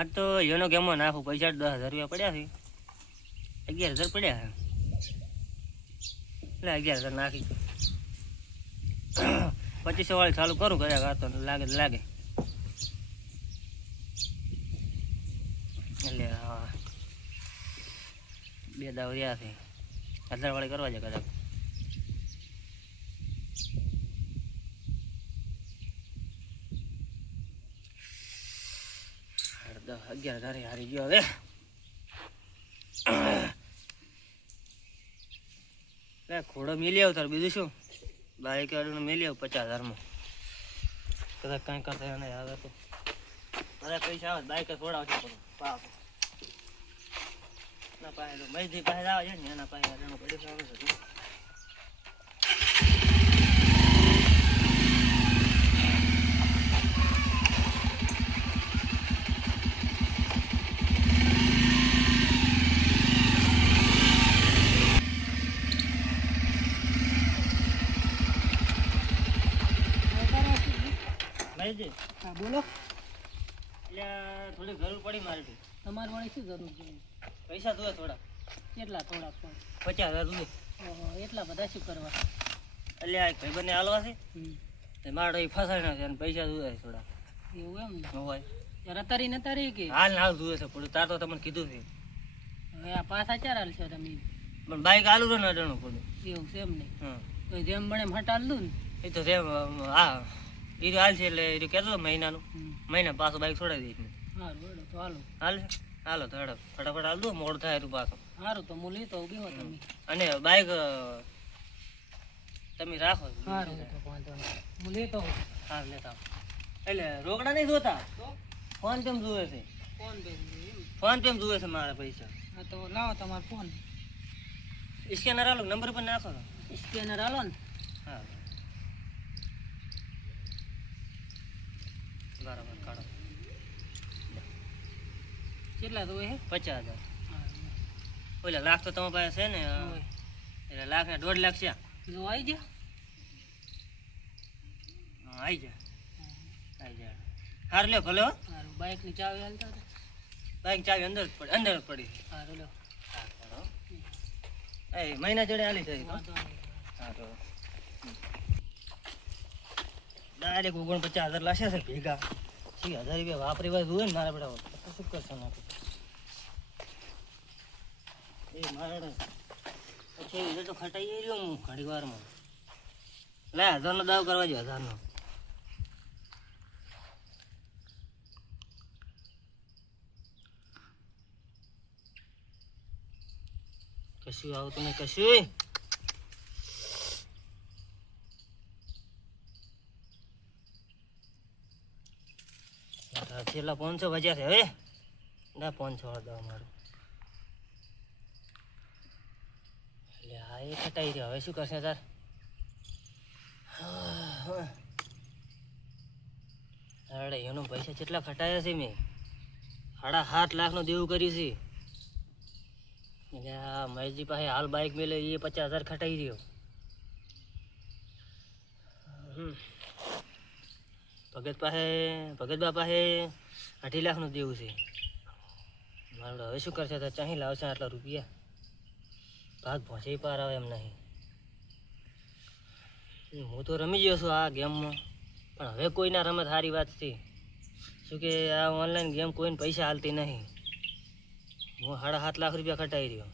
આ તો એનો ગેમો નાખું, પૈસા દસ હજાર રૂપિયા પડ્યા છે. અગિયાર હજાર પડ્યા છે. એટલે અગિયાર હજાર નાખી પચીસો વાળી ચાલુ કરું કર્યા કાતો લાગે લાગે. એટલે બે દાવ રહ્યા છે. હજાર વાળી કરવા જાય કદાચ. અગિયાર હજાર હારી ગયો હવે. ઘોડો મેલી આવ તાર, બીજું શું? બાઈક વાળું મેલી આવ પચાસ હજારમાં. કદાચ કાંઈ કરતા નહીં આવે તો. પૈસા આવે, બાઈક ઓછા કરું પાપ ના પાસે તો પાસે આવે છે ને, એના પાસે આવે છે મૈજી હા બોલો. એટલે થોડી જરૂર પડી મારી તમારે વાળી શું જરૂર છે? પૈસા જોવે થોડા. કેટલા થોડા પણ પચાસ હજાર ઓહો, એટલા બધા શું કરવા? એટલે આ ભાઈબંધને હાલવા છે. મારે એ છે અને પૈસા જોવે થોડા. એવું એમ ને? હોય. ત્યારે નતારી તારી કે? હાલ હાલ જોવે છે પડું તાર તો તમને કીધું છે. હવે આ પાછા ચાર હાલ છો તમે? પણ બાઈક આલુ રહ્યો ને અડણું પડ્યું એવું છે એમ ને? હમ. જેમ મને હટાલ દઉં ને. એ તો જેમ હા. એ હાલ છે એટલે એ કહેતો હતો મહિનાનું. મહિના પાછું બાઈક છોડાવી દઈશ હાલો હાલ તો હેડો ફટાફટ હાલ દો મોડ થાય તું પાછો. સારું તો હું લેતો બેહો તમે. અને બાઈક તમે રાખો. સારું તો હું લેતો હા લેતા એટલે રોકડા નહીં જોતા? ફોન પેમ જોવે છે? ફોન પે ફોન પેમ જોવે છે મારા પૈસા? હા તો લાવો તમારો ફોન. સ્કેનર આલો નંબર પર નાખો સ્કેનર હાલો ને. હા. બરાબર કાઢો. કેટલા તો હે? પચાસ હજાર. ઓલા લાખ તો તમારી પાસે છે ને એટલે લાખ ને દોઢ લાખ છે. જો આવી જા. હા, આઈ જા. આવી જા. હાર લ્યો ભલે હો. સારું બાઇકની ચાવી હાલતા બાઇક ચાવી અંદર જ પડી અંદર જ પડી. સારું લ્યો. એ મહિના જોડે હાલી થઈ તો. હા તો. ડાયરેક્ટ ઓગણ પચાસ હજાર લાશે છે ભેગા. સી હજાર રૂપિયા વાપરી વાર જોવે ને મારા બેટા શું કરશે એ મારા પછી તો ખટાઈ રહ્યો હું ઘડી વારમાં. લે, હજારનો દાવ કરવા જો હજારનો. કશું આવું તમે કશું? છેલ્લા પાંચસો ભજ્યા છે હવે. ના, પાંચસો દો અમારું. એટલે હા એ ખટાઈ રહ્યો. હવે શું કરશે તાર? અરે, એનો પૈસા કેટલા ખટાયા છે મેં? સાડા સાત લાખનું દેવું કર્યું છે. એટલે આ મહેશજી પાસે હાલ બાઇક મેલે, એ પચાસ હજાર ખટાઈ રહ્યો. હમ. ભગત પાસે ભગતબા પાસે અઢી લાખનું દેવું છે. મારું હવે શું કરશે? તો ચાહી લાવશે આટલા રૂપિયા. ભાગ પહોંચે પાર આવે એમ નહીં. હું તો રમી ગયો છું આ ગેમમાં. પણ હવે કોઈના રમત સારી વાત છે. શું કે આ ઓનલાઈન ગેમ કોઈને પૈસા હાલતી નહીં. હું સાડા સાત લાખ રૂપિયા ખટાઈ રહ્યો.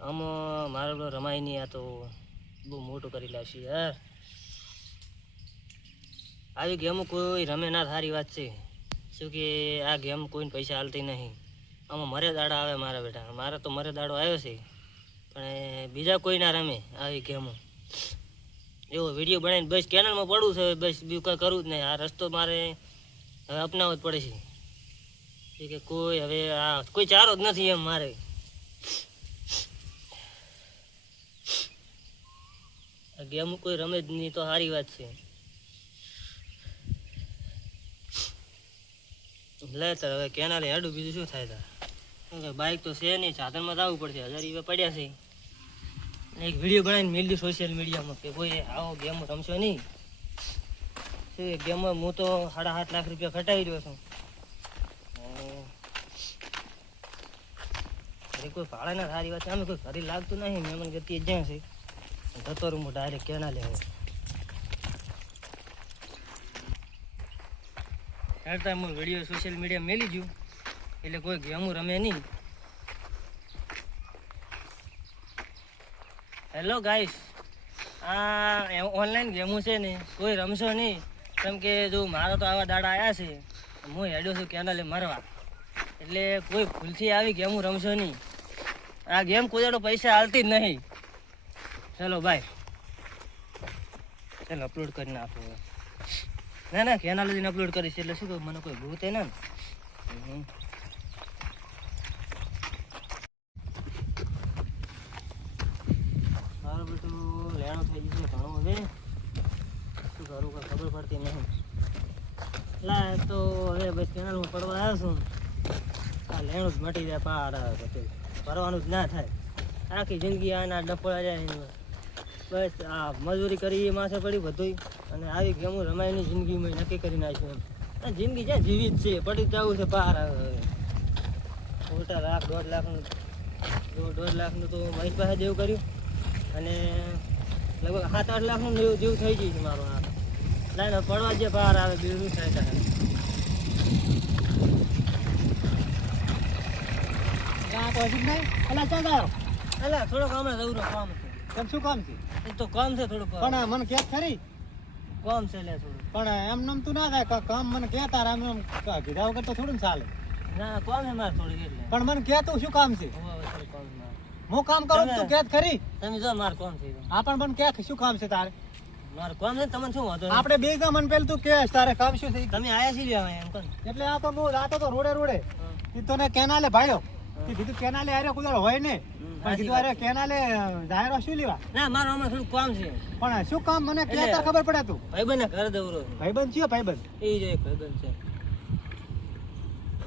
આમાં મારો રમાય નહીં આ તો. બહુ મોટું કરી લાવશે યાર. આવી ગેમ કોઈ રમે ના સારી વાત છે. શું કે આ ગેમ કોઈને પૈસા હાલતી નહીં. આમાં મરે દાડો આવે મારા બેટા. મારે તો મરે દાડો આવ્યો છે. પણ બીજા કોઈ ના રમે આવી ગેમો. એવો વીડિયો બનાવીને બસ કેનલમાં પડવું છે. બસ બીજું કંઈ કરવું જ નહીં. આ રસ્તો મારે હવે અપનાવવો જ પડે છે. કે કોઈ હવે આ કોઈ ચારો જ નથી એમ મારે. ગેમ કોઈ રમે જ નહીં તો સારી વાત છે. લે તાર હવે કેનાલે હેડું, બીજું શું થાય તાર? બાઇક તો છે નહીં, સાધનમાં જવું પડશે. હજાર રૂપિયા પડ્યા છે. એક વીડિયો બનાવીને મેળવી સોશિયલ મીડિયામાં કે ભાઈ આવો ગેમ રમશો નહીં. શું ગેમમાં હું તો સાડા સાત લાખ રૂપિયા ખટાવી રહ્યો છું. કોઈ ભાડાના સારી વાત અમે કોઈ ઘરે લાગતું નહીં. મહેમાન ગતિ જ્યાં છે. જતો રૂમ ડાયરેક્ટ કેના લેવો હેડતા હું વીડિયો સોશિયલ મીડિયા મેલી ગયું એટલે કોઈ ગેમું રમે નહીં. હેલો ગાઈસ આ ઓનલાઈન ગેમો છે ને, કોઈ રમશો નહીં. કેમ કે જો મારા તો આવા દાડા આવ્યા છે, હું હેડ્યો છું કેનાલે મરવા. એટલે કોઈ ભૂલથી આવી ગેમો રમશો નહીં. આ ગેમ કોઈ પૈસા હાલતી જ નહીં. ચલો બાય ચાલો અપલોડ કરી નાખો હવે. ના ના, કેનાલ લઈને અપલોડ કરીશ એટલે શું મને કોઈ ભૂત ના. મારું બધું લેણું ઘણું હવે શું કરું, કંઈ ખબર પડતી નહીં. લા તો હવે બસ કેનાલમાં પડવા આવ્યો આ લેણું જ મટી જાય પાર જ ના થાય. આખી જિંદગી આના ડપોળા જાય બસ આ મજૂરી કરી માથે પડી બધું અને આવી ગેમો રમાયની જિંદગીમાં નક્કી કરી નાખ્યું એમ. જિંદગી જ્યાં જીવી જ છે પડી જવું છે બહાર આવે હવે. ખોટા લાખ દોઢ લાખનું દોઢ દોઢ લાખનું તો મહેશ પાસે જેવું કર્યું. અને લગભગ સાત આઠ લાખનું જેવું જેવું થઈ ગયું છે મારું આ. ના પડવા જે બહાર આવે બીજું થાય તારે? થોડોક હમણાં જવું કામ છે. શું કામ છે? એ તો કામ છે થોડુંક. પણ મને કે ખરી? કામ છે લે થોડું. પણ એમ નમ તું ના થાય કામ મને કે તાર એમ નમ કીધા વગર તો થોડું ચાલે. ના કામ છે મારે થોડી એટલે. પણ મને કે તું શું કામ છે? કામ. હું કામ કરું તું કેત ખરી. તમે જો મારે કોમ છે. આ પણ મને કે શું કામ છે તારે? મારે કોમ છે તમને શું વાંધો? આપણે બે જા મને પેલું તું કે તારે કામ શું છે? તમે આયા છે લેવા એમ કોણ એટલે આ તો હું આ તો રોડે રોડે. ઈ તો ને કેનાલે ભાડ્યો. તે કીધું કેનાલે આર્યો કુદર હોય ને પણ કીધું અરે કેનાલે દાયરો શું લેવા? ના મારે હમણાં થોડું કામ છે. પણ શું કામ? મને ખબર પડે તું. ભાઈબંધને ઘરે દવરો. ભાઈબંધ છે ભાઈબંધ? એ જ ભાઈબંધ છે.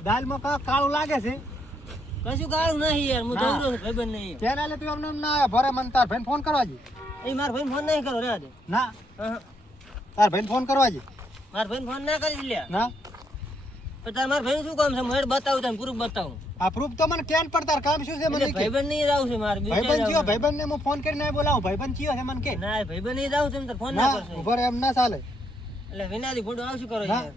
દાલમાં કા કાળું લાગે છે? કશું કાળું નહીં યાર હું. દવરો છું ભાઈબંધ નહીં કેનાલે તું એમને એમ ના ભરે મને તાર ભાઈને ફોન કરવા જી. એ મારા ભાઈ ફોન નહીં કરો ના. તાર ભાઈને ફોન કરવા જી. મારા ભાઈને ફોન ના કરી લ્યા ના. પણ તાર મારા ભાઈ શું કામ છે? હું બતાવું તને પૂરું બતાવું. આ પ્રૂફ તો મને કેન પર તાર કામ શું છે મને ભાઈબંધ નહીં રાવ છે માર ભાઈબંધ ક્યાંય ભાઈબંધ ને હું ફોન કરીને બોલાવું. ભાઈબંધ ચિયો છે મને કે. ના ભાઈબંધ નહીં રાવ છે ને ફોન ના કરશે. ઊભો એમ ના ચાલે. એટલે વિનાદી ફોટો આવશું કરો. યાર?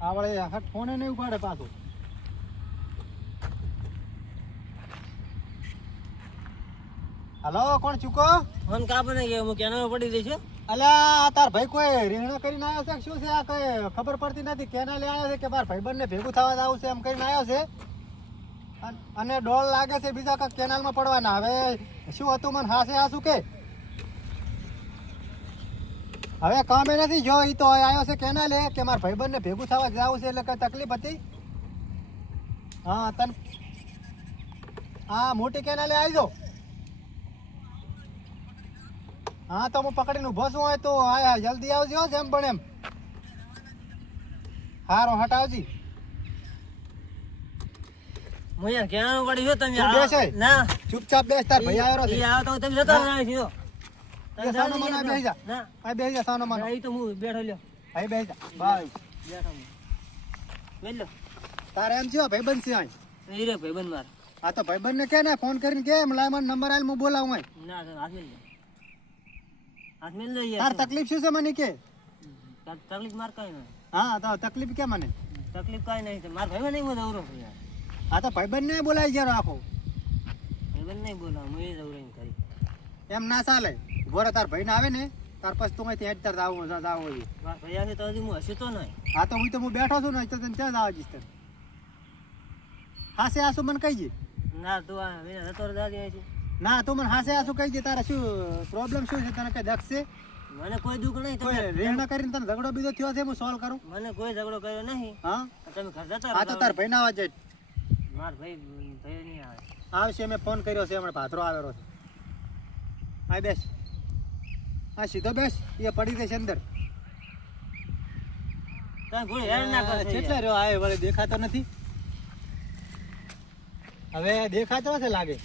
આ હટ ફોને નહીં ઉપાડે પાછો. હલો કોણ ચૂકો? ફોન કાપે નહીં કે હું કેનામે પડી દઈશ હો. અલ્યા તાર ભાઈ કોઈ રીંગણો કરીને આવ્યો છે શું છે? આ કઈ ખબર પડતી નથી. કેનાલે આવ્યો છે કે મારા ભાઈબંધને ભેગું થવા આવું છે એમ કરીને આવ્યો છે? અને ડોળ લાગે છે બીજા કાંઈક કેનાલમાં પડવાના. હવે શું હતું મને હાસે હાસું કે? હવે કામે નથી જો એ તો આવ્યો છે કેનાલે કે મારા ભાઈબંધને ભેગું થવા જવું છે એટલે કઈ તકલીફ હતી? હા તન હા મોટી કેનાલે આવી જાઓ. હા તો હું પકડીને ઊભો છું હોય તો આયા જલ્દી આવજો જેમ પણ એમ હારો હટાવજી હું યાર પડી છો તમે બેસે. ના ચૂપચાપ બેસ તાર ભાઈ આવ્યો છે આવો તો તમે જતા ના. છો. તમે સાનો મને બેસી જા. ના આ બેસી જા સાનો માનો એ તો હું બેઠો લ્યો અહીં બેસી જા બાય બેઠો હું. તારે એમ છે ભાઈબંધ છે અહીં ઈ રે ભાઈબંધ મારો. આ તો ભાઈબંધને કે ને ફોન કરીને કે એમ લાય નંબર આલ હું બોલાવું અહીં ના તો હાથ લે. હાથ મેલ લે તાર તકલીફ શું છે મને કે તકલીફ માર કઈ નહીં હા તો તકલીફ કે મને તકલીફ કઈ નહીં મારા ભાઈ નહીં હું દવરો હા તો ભાઈબંધ તો બોલાય જરો આખો ભાઈબંધ નહીં બોલાવ હું એ દવરાઈને કરી એમ ના ચાલે ભોરે તાર ભાઈને આવે ને તાર પછી તું અહીંથી હેડ તાર આવું આવું ભાઈ આવે તો હજી હું હસું તો નહીં હા તો હું તો હું બેઠો છું ને તો તને ક્યાં જવા જઈશ તને હાસે આસુ મને કહી દે ના તું આ મેં હતો દાદી. ના તું મને હાસે આસુ કહી દે તારે શું પ્રોબ્લેમ શું છે તને કઈ દખશે છે? મને કોઈ દુઃખ નહીં તમે રેહણા કરીને તને ઝઘડો બીજો થયો છે હું સોલ્વ કરું? મને કોઈ ઝઘડો કર્યો નહીં. હા? તમે ઘર જતા આ તો તાર ભાઈ ના અવાજ માર ભાઈ ભાઈ નહીં આવે. આવશે મેં ફોન કર્યો છે હમણાં ભાદરો આવેલો છે. હા બેસ. હા સીધો બેસ એ પડી જશે અંદર. કેટલે રહ્યો આ વળે દેખાતો નથી? હવે દેખાતો હશે લાગે.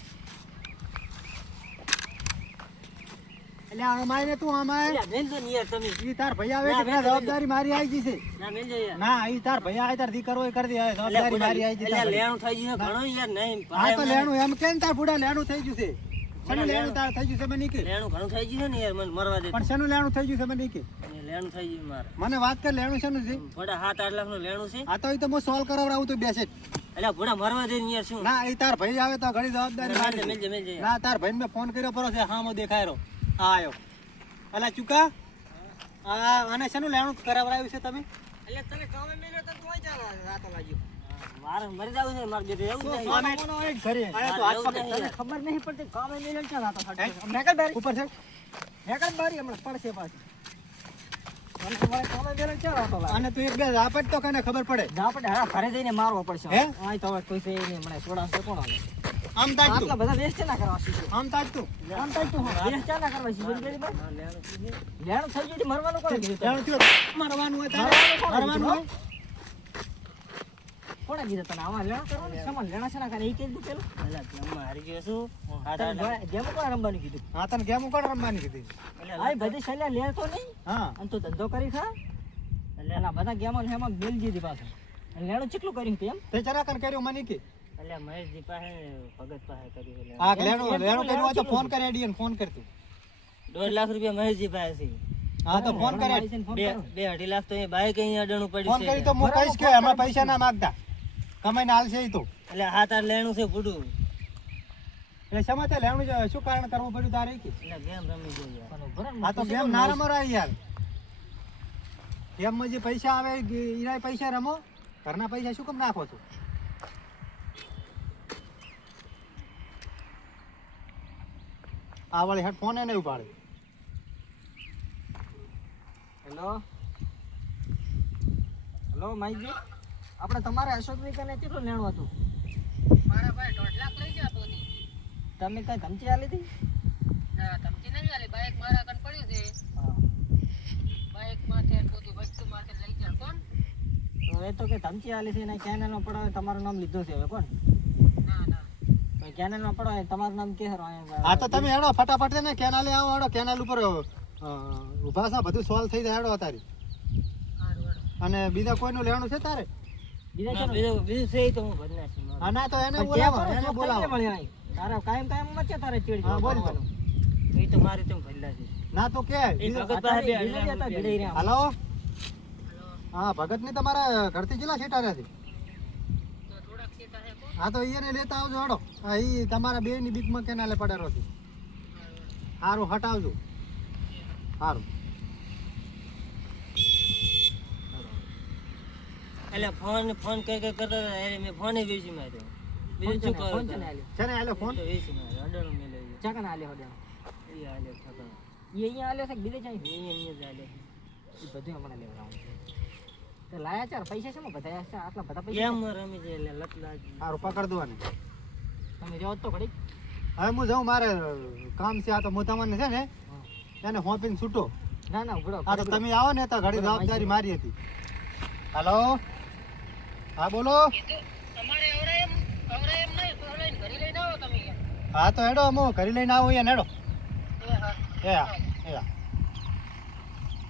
એટલે આ આય ને તું. અલ્યા મેલ તમે. ઈ તાર ભાઈ આવે કે જવાબદારી મારી આવી ગઈ છે. ના મેલ દો ના ઈ તાર ભાઈ આવે તાર દીકરો એ કરી દે જવાબદારી મારી આવી ગઈ લેણું થઈ ગયું ઘણો યાર નહીં હા તો લેણું એમ કેમ તાર ફૂડા લેણું થઈ ગયું છે. શેનું લેણું. તાર થઈ ગયું છે મને કે. લેણું ઘણું થઈ ગયું છે ને યાર મને મરવા દે. પણ શેનું લેણું થઈ ગયું છે મને કે. લેણું થઈ ગયું મારે. મને વાત કર લેણું શેનું છે? ભોડા સાત આઠ લાખનું લેણું છે. આ તો એ તો હું સોલ્વ કરાવડાવું તો બેસે એટલે ભોડા મરવા દે યાર શું? ના એ તાર ભાઈ આવે તો ઘણી જવાબદારી ના તાર ભાઈને મેં ફોન કર્યો પરો છે હા મો દેખાય રહ્યો. હા આયો. અલા ચુકા? આ આને શેનું લેણું કરાવડાવ્યું છે તમે? એટલે તને કામે મેલ્યો તો તું ચાલ રાતો લાગ્યો. મારે મરી જાવ છે મારે બેટે એવું તો પકડ. તને ખબર નહીં પડતી કામે મેલ્યો ને ચાલ આતો હે? ઉપર છે? બારી હમણાં પડશે પાછી. કામે ચાલ આતો અને તું એક બે આપત તો કને ખબર પડે. જા હા ઘરે જઈને મારવો પડશે. હે? તો કોઈ છે નહીં હમણાં. થોડા કોણ આવે આમ તાજ તું. આટલા બધા વેસ્ટ ના કરવા શીખે? આમ તાજ તું. આમ થાય તું વેસ્ટ ના કરવા શીખે? ગેલી ભાઈ લેણું થઈ ગયું મરવાનું કોણ કીધું તને? થયો. મરવાનું હોય તારે. મરવાનું હોય. કોણે કીધું તને? આમાં લેણ કરવાનું? સમાન લેણા છે ના કરે એ કીધું પેલું? એટલે ગેમમાં હારી ગયો છું હા તને. ગેમ કોણ રમવાનું કીધું? હા તને ગેમ કોણ રમવાની કીધી? અલ્યા આ બધી શૈલા લે તો નહીં. હા. અને તું ધંધો કરી ખા. એટલે બધા ગેમો હેમાં મેલ બેલ દીધી પાછું. લેણું કેટલું કર્યું તું એમ? તે જરા કર્યું મને કે? અલ્યા મહેશજી પાસે ભગત પાસે કર્યું એટલે લેણું લેણું કર્યું હોય તો ફોન કરે એડીએન ફોન કરતું દોઢ લાખ રૂપિયા મહેશજી પાસે હા તો ફોન કરે. બે બે અઢી લાખ તો એ બાઈક અહીંયા અડાણું ફોન કરી છે તો હું કહીશ કે અમે પૈસા ના માંગતા. કમાઈને હાલશે ઈ તો. એટલે હાથ આઠ લેણું છે બુડું. એટલે શા તે લેણું છે? શું કારણ કરવું પડ્યું તારે કે? એટલે ગેમ રમી ને, આ તો ગેમ ના? રમો યાર. ગેમમાં જે પૈસા આવે એના પૈસા રમો. ઘરના પૈસા શું કેમ નાખો છો? આ વાળી હેડ ફોન એને ઉપાડે. હેલો? હેલો માઈજી? આપણે તમારે અશોકભાઈ કને કેટલું લેણું હતું? મારા ભાઈ દોઢ લાખ લઈ જા પોતી તમે કઈ ધમકી આલી હતી? ના ધમકી નહીં આલી બાઈક મારા કન પડ્યું છે. બાઈક માથે પોતી વસ્તુ માથે લઈ જા કોણ? તો એ તો કે ધમકી આલી છે ને કેનલમાં પડાવે તમારું નામ લીધું છે હવે કોણ? ના ના. તો કેનલમાં પડાવે તમારું નામ કે હા તો તમે હેડો ફટાફટ ને કેનાલે આવો હેડો કેનાલ ઉપર અ, ઊભા બધું સોલ્વ થઈ જાય હેડો તારી હારું હારું અને બીજા કોઈનું લેવાનું છે તારે? ના, છે ને? બીજું બીજું છે ઈ તો હું ભરી નાખીશ મારું. હા ના તો એને બોલાવો એને બોલાવો. શોખ થઈ જાય તારે કાયમ કાયમ મચે તારે ચીડ હા, બોલ તો. તો મારી તેમ ભરી નાખીશ. ના તો કે. હાલો? હા ભગતની તમારા ઘરથી કેટલા છે રહેતી તો થોડાક સીટા હે તો એને લેતા આવજો હાડો. એ તમારા બે ની બીકમાં કેનાલે પડેલો છે. સારું હટાવજો. સારું એટલે ફોન ફોન કઈ કઈ કરતા મેં ફોને વેચી માર્યો. બીજું શું કરો છે ને આલ્યો? ફોન? વેચી માર્યો અડાણું મેં લઈ ગયો. ચાકન આલ્યો હડે? એ હાલ્યો ઠકા એ અહીંયા આલ્યો છે બીજે જાય ઈ અહીંયા જ હાલ્યો. એ બધું હમણાં લેવડાવું લાયા ચાર પૈસા છે બધા? છે આટલા બધા પૈસા કેમ રમી છે એટલે લત લાગી. સારું પકડ દો તમે જાઓ તો ઘડી હવે હું જાઉં મારે કામ છે આ તો હું તમને છે ને એને હોપીને છૂટો. ના ના તો તમે આવો ને તો ઘડી જવાબદારી મારી હતી. હાલો? હા બોલો? એમ એમ હા તો હેડો હું ઘરે લઈને આવું અહીંયા હેડો. એ હા. એ હા એ હા.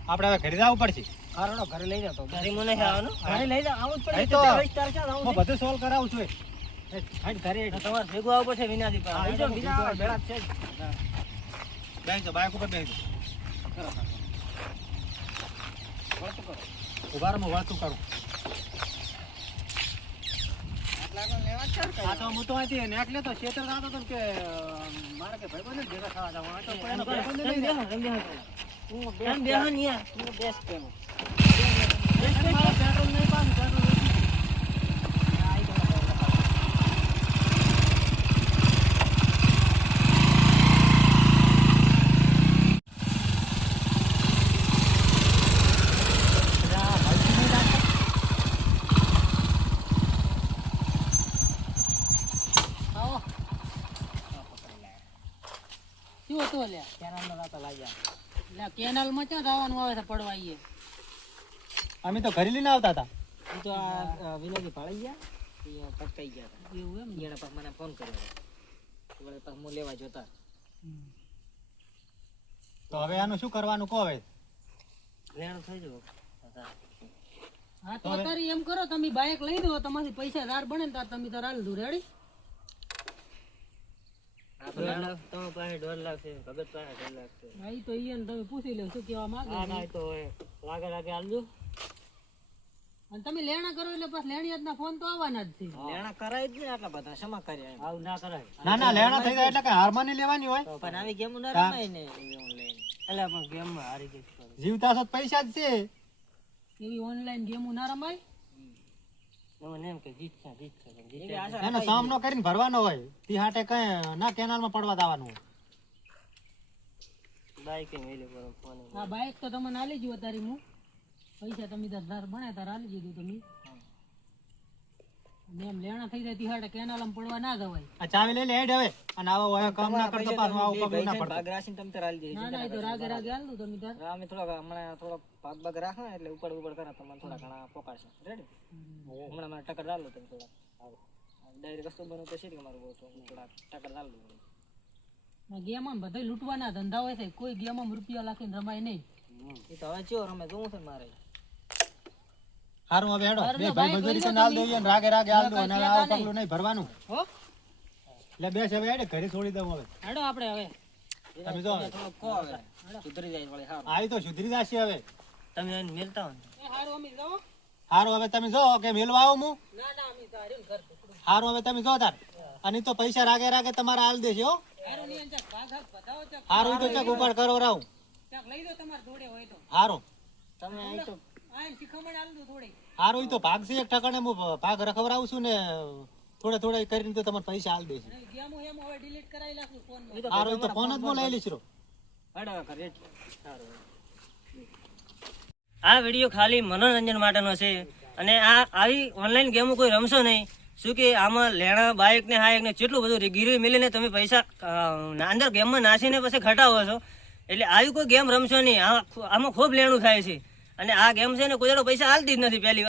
આપણે હવે ઘરે જવું પડશે. હારડો ઘરે લઈ જતો ઘરે મને છે ઘરે લઈ જાવ આવું જ પડે. તો- હું બધું સોલ્વ કરાવું છું હાઈ ઘરે તમારે ભેગું આવવું પડશે વિનાજી પર આવી જાઓ બીજા આવે, ભેળા છે. બેસજો બાઇક ઉપર બેસજો ઊભા રહો, હું વળતું કરું. આ તો હું તો અહીંથી નેટ લેતો શેતર જાતો હતો કે મારે કે ભાઈબંધને ભેગા થવા જવું. તો કોઈ એનો ભાઈબંધ તમે નહીં ને. બેહો, તમે બેહો પેલા. હું બેસ બેહો ને યાર. હું બેસ પેલો મારે પેટ્રોલ નહીં પાડું, પેટ્રોલ નથી. આવો શું હતું લ્યા કેનાલ નો લાગ્યા. લ્યા કેનાલમાં ક્યાં જવાનું આવે છે પડવા આઈએ અમે તો ઘરે લઈને આવતા હતા. ઈ તો આ વિનોદી ભાળી ગયા. પટકાઈ ગયા હતા. એવું એમ એને પાછ મને ફોન કર્યો હું લેવા જોતા. તો હવે આનું શું કરવાનું કહો હવે? લેણું થઈ જવું હા. તો અત્યારે એમ કરો તમે બાઇક લઈ દો તમારી પૈસા ધાર બને ને તાર તમે તાર હાલ દૂર રેડી દોઢ પાસે દોઢ લાખ છે ભગત પાસે દોઢ લાખ છે. હા તો ઈ તમે પૂછી લો શું કહેવા માંગે આ છે. તો લાગે લાગે આલજો અને તમે લેણા કરો એટલે પાછા લેણિયાતના ફોન તો આવવાના જ છે. લેણા કરાય જ નહીં આટલા બધા ક્ષમા કર્યા આવું ના કરાય. ના ના લેણા થઈ ગયા એટલે કઈ હારમાં નહીં લેવાની હોય? પણ આવી ગેમ ના રમાય ને એટલે પણ ગેમ હારી ગઈ જીવતા છો પૈસા જ છે. એવી ઓનલાઈન ગેમો ના રમાય? એમ કે એનો સામનો કરીને ભરવાનો હોય તી હાટે કઈ ના કેનાલમાં પડવા દાવાનું હોય. બાઈકે મેલી પર ફોન આ બાઇક તો તમને આલી જ તારી હું. પૈસા તમે દસ હજાર બને તાર આલી દીધું તમે. એમ લેણા થઈ જાય તિહાડે કેનાલમાં પડવા ના જવાય. આ ચાવી લઈ લે હેડ હવે. અને આવો હોય કામ ના કરતો પાછું આવું પગલું ના પડતો. ભાગ રાખીને તમે તાર આલી દેજો. ના ના તો રાગે રાગે આલ દઉં તમે તાર અમે થોડાક હમણાં થોડોક ભાગ બાગ રાખે એટલે ઉપર ઉપર કરે તમને થોડા ઘણા પોકાશે રેડી હમણાં મારે ટક્કર ડાલો તમે થોડા ડાયરેક્ટ રસ્તો બનો પછી શીરી મારું બહુ થોડા ટક્કર ડાલો ગેમમાં બધા લૂંટવાના ધંધા હોય છે કોઈ ગેમમાં રૂપિયા લાખીને રમાય નહીં. એ તો હવે ચો રમે જોવું છે મારે. સારું હવે હેડો. બે ભાઈ મજૂરી કરીને નાલ દઈએ ને રાગે રાગે હાલ દો અને આ પગલું નહીં. ભરવાનું. હો? એટલે બેસ હવે હેડે ઘરે છોડી દઉં હવે. હેડો આપણે હવે. તમે જો. હવે. સુધરી જાય વળી હા આવી તો સુધરી જશે હવે. તમે એને મેલતા હોય ને? હારું સારું હવે તમે જો કે મેલવા આવું હું? ના ના અમે તારી ઘર ટુકડું સારું હવે તમે જો તાર. અને તો પૈસા રાગે રાગે તમારે હાલ દેશે હો. હારું તો. ચક ઉપાડ કરો રાવ ચાક લઈ દો તમારે જોડે હોય તો. સારું તમે અહીં તો તો ભાગ છે એક ઠકાણે હું ભાગ રખવરાવું છું ને થોડા થોડા કરીને તો તમારે પૈસા હાલ દેશે ઈ તો ફોન જ લઈ લઈશ રો. આ વીડિયો ખાલી મનોરંજન માટેનો છે. અને આ આવી ઓનલાઈન ગેમો કોઈ રમશો નહીં. શું કે આમાં લેણા બાઇક ને હાઈક ને જેટલું બધું ગીરવી મિલીને તમે પૈસા અંદર ગેમમાં નાસીને પછી ખટાવો છો. એટલે આવી કોઈ ગેમ રમશો નહીં. આમાં ખૂબ લેણું થાય છે. અને આ ગેમ છે ને કોઈ પૈસા હાલતી જ નથી પહેલી